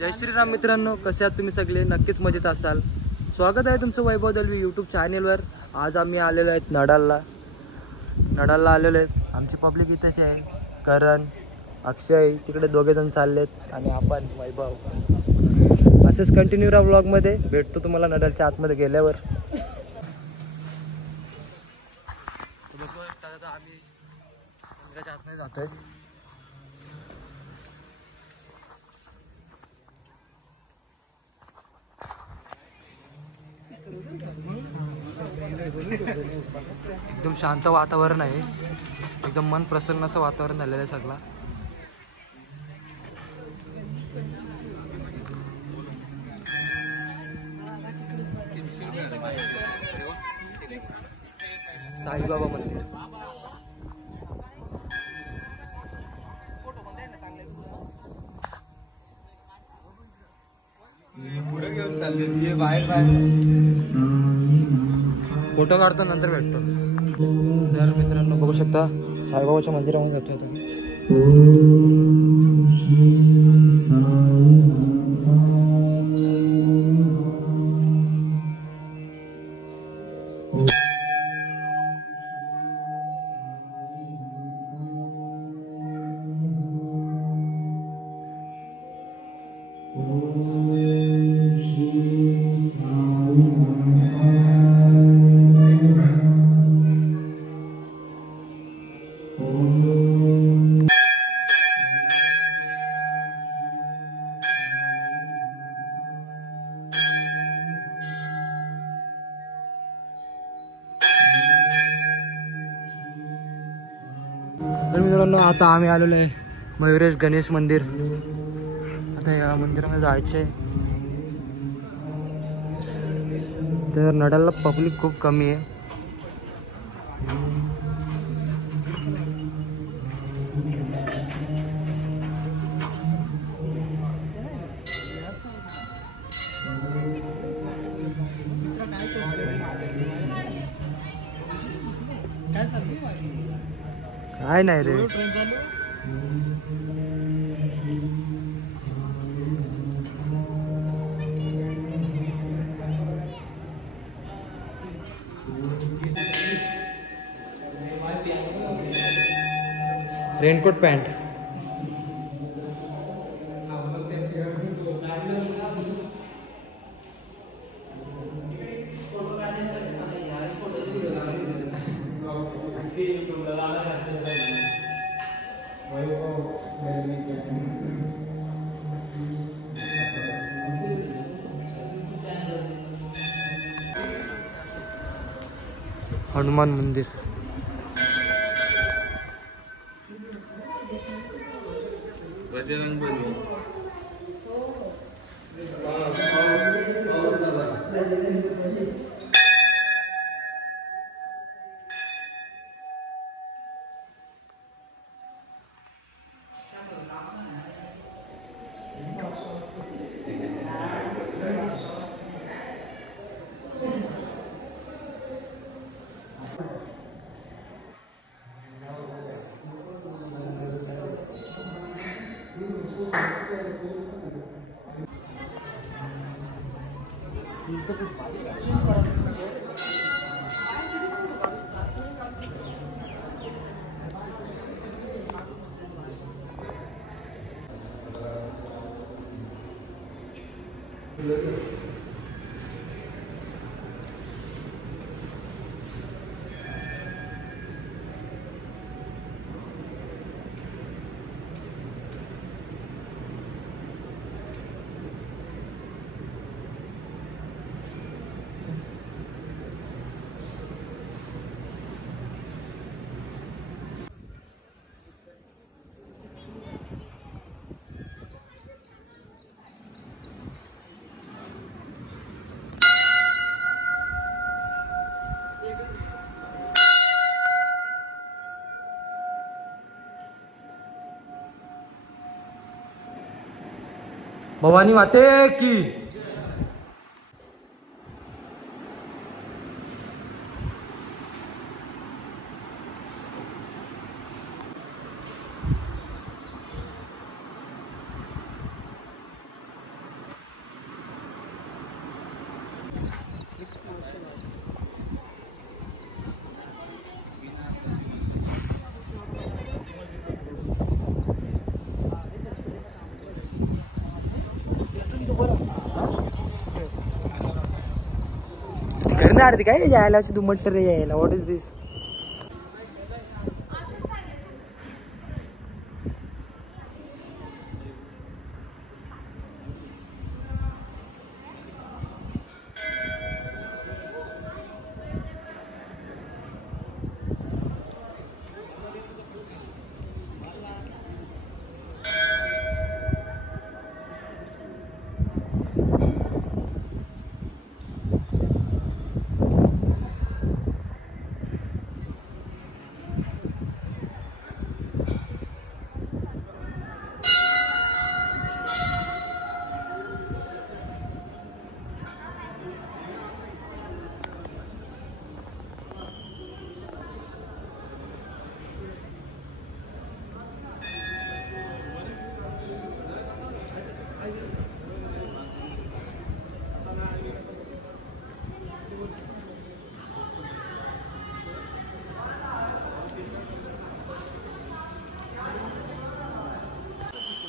जय श्रीराम मित्रांनो, कसे आहात तुम्ही सगळे? नक्कीच मजेत असाल. स्वागत आहे तुमचं वैभव दलवी यूट्यूब चॅनेलवर. आज आम्ही आलेलो आहेत नडालला आलेलो आहेत. आमची पब्लिक इथेच आहे. करण, अक्षय तिकडे दोघे जण चाललेत आणि आपण वैभव असेच कंटिन्यू राहा. व्लॉगमध्ये भेटतो तुम्हाला नडालच्या आतमध्ये गेल्यावर. आम्ही मंदिराच्या आतमध्ये जातोय. एकदम शांत वातावरण आहे. एकदम मन प्रसन्न असं वातावरण झालेलं आहे सगळं. साईबाबा मंदिर. फोटो काढतो नंतर भेटतो. तर मित्रांनो बघू शकता साईबाबाच्या मंदिरामध्ये जातो आता. तर मित्रांनो आता आम्ही आलेलो आहे मयुरेश गणेश मंदिर. आता या मंदिरामध्ये जायचे. तर नडालला पब्लिक खूप कमी आहे. काय नाही रे. Raincoat pant. हनुमान मंदिर. बजरंगबली. भवानी माते की. तुम्ही अर्धी काय यायला अशी दुमट रे यायला. व्हॉट इज दिस?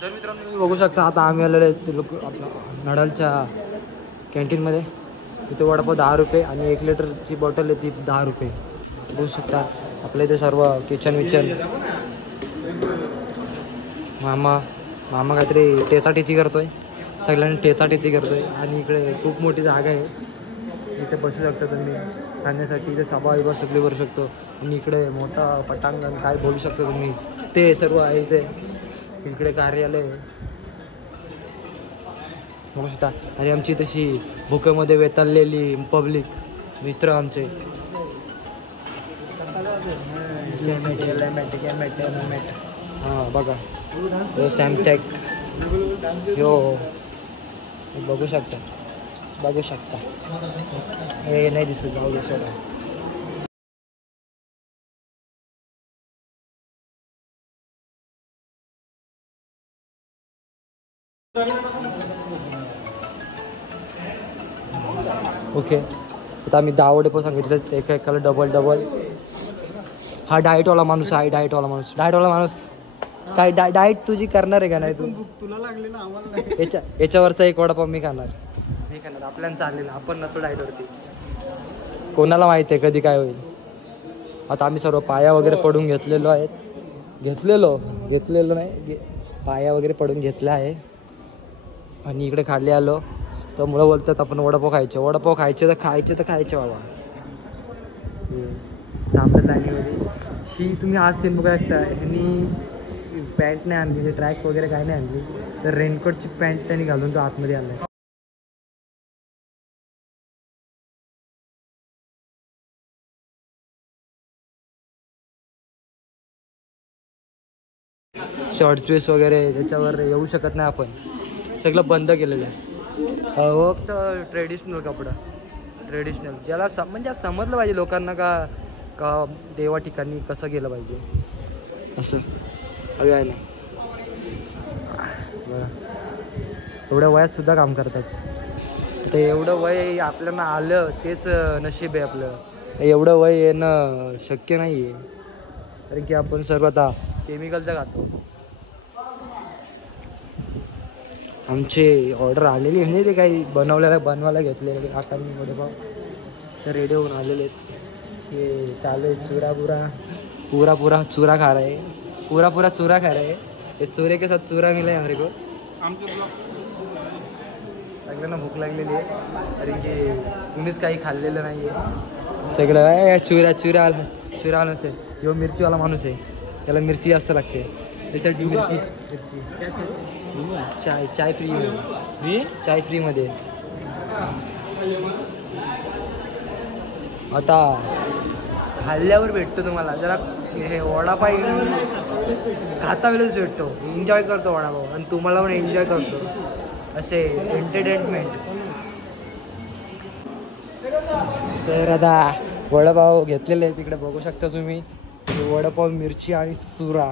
तर मित्रांनो तुम्ही बघू शकता आता आम्ही आलेलो आहे लोक आपला नडालच्या कॅन्टीनमध्ये. इथे वडापाव 10 रुपये आणि 1 लिटरची बॉटल आहे ती 10 रुपये. बघू शकता आपल्या इथे सर्व किचन विचन. मामा काहीतरी टेचाटेची करतोय, सगळ्यांनी टेचाटेची करतोय. आणि इकडे खूप मोठी जागा आहे, इथे बसू शकता तुम्ही खाण्यासाठी. इथे सभा विभा सगळी करू शकतो. आणि इकडे मोठा पटांगण काय बोलू शकतो तुम्ही, ते सर्व आहे इथे. इकडे कार्यालय बघू शकता. आणि आमची तशी भुकेमध्ये वेताळलेली पब्लिक मित्र आमचे. हां बघा सॅमटेक यो बघू शकता हे नाही दिसत. जाऊ दे सोडा. ओके आता आम्ही 10 वडे पण सांगितले, एकाला डबल. हा डाएटवाला माणूस आहे. डाएटवाला माणूस काय डाएट तुझी करणार आहे का नाही तू? तुला लागले ना आम्हाला. याच्यावरचा एक वडापाव मी खाणार. आपल्याला चालेल, आपण नसतो डाएटवरती. कोणाला माहिती आहे कधी काय होईल. आता आम्ही सर्व पाया वगैरे पडून घेतलेलो नाही, पाया वगैरे पडून घेतला आहे. आणि इकडे खाली आलो तर मुलं बोलतात आपण वडापाव खायचे तर खायचे बाबा. आपल्या लाईनीमध्ये ही तुम्ही आज सीन बघा शकता. ह्यांनी पॅन्ट नाही आणली, ट्रॅक वगैरे काय नाही आणली, तर रेनकोटची पॅन्ट त्यांनी घालून तो आतमध्ये आणला. शॉर्ट ड्रेस वगैरे त्याच्यावर येऊ शकत नाही आपण, सगळं बंद केलेलं आहे. फक्त ट्रेडिशनल कपडा, ट्रेडिशनल ज्याला म्हणजे समजलं पाहिजे लोकांना का देवा ठिकाणी कसं गेलं पाहिजे असं. अगं आहे ना एवढ्या वयात सुद्धा काम करतात. तर एवढं वय आपल्याला आलं तेच नशीब आहे आपलं. एवढं वय येणं शक्य नाही आहे, कारण की आपण सर्व आता केमिकलचं खातो. आमचे ऑर्डर आलेली म्हणजे ते काही बनवायला घेतलेले काकांनी वडेपाव, तर रेडी होऊन आलेले आहेत. ये चालू है पूरा चूरा खा रहे हैं, पूरा चूरा खा रहे हैं. ये चूरे के साथ चूरा मिला है हमारे को. सगळ्यांना भूक लागलेली आहे, कारण की कुणीच काही खाल्लेलं नाही आहे. सगळं चुरा माणूस आहे. यो मिरचीवाला माणूस आहे, त्याला मिरची जास्त लागते. त्याच्यासाठी मिरची चाय फ्रीमध्ये. आता खाल्ल्यावर भेटतो तुम्हाला जरा हे वडापाव खाता वेळेस भेटतो. एन्जॉय करतो वडापाव आणि तुम्हाला पण एन्जॉय करतो असे एंटरटेनमेंट. तर आता वडापाव घेतलेले आहे तिकडे बघू शकता तुम्ही. वडापाव मिरची आणि सुरा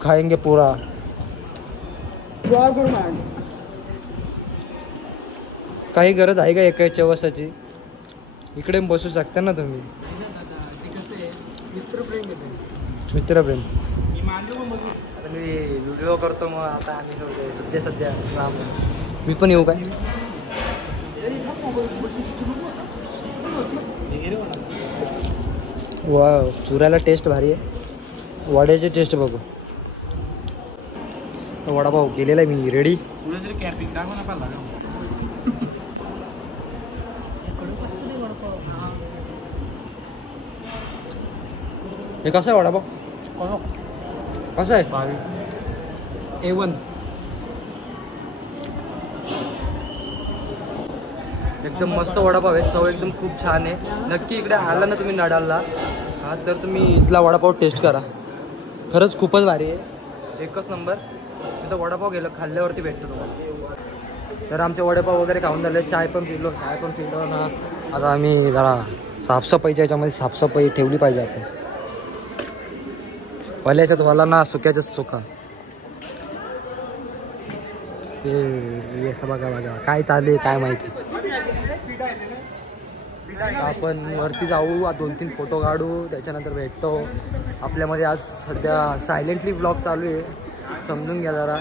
खाएंगे पूरा. काही गरज आहे का एका चवसाची? इकडे बसू शकता ना तुम्ही. मित्रप्रेम मी व्हिडिओ करतो. मग आता आम्ही सध्या मी पण येऊ काय? वा, चुऱ्याला टेस्ट भारी आहे. वड्याची टेस्ट बघू. वडापाव केलेला आहे मी रेडी. हे कसं आहे वडापाव? कसं आहे? A1. एकदम मस्त वडापाव आहे. चव एकदम खूप छान आहे. नक्की इकडे आला ना तुम्ही नडालला हा तर तुम्ही इथला वडापाव टेस्ट करा. खरंच खूपच भारी आहे. एकच नंबर. इथं वडापाव खाल्ल्यावरती भेटतो तुम्हाला. तर आमचे वडापाव वगैरे खाऊन झाले. चाय पण पिलो ना. आता आम्ही जरा साफसफाईच्या याच्यामध्ये साफसफाई ठेवली पाहिजे आपण. वल्याच्यात वाला ना, सुक्याच्याच सुका. ते असं बघा काय चालू आहे काय माहिती. आपण वरती जाऊ, 2-3 फोटो काढू, त्याच्यानंतर भेटतो. आपल्यामध्ये आज सध्या सायलेंटली ब्लॉग चालू आहे, समजून घ्या जरा.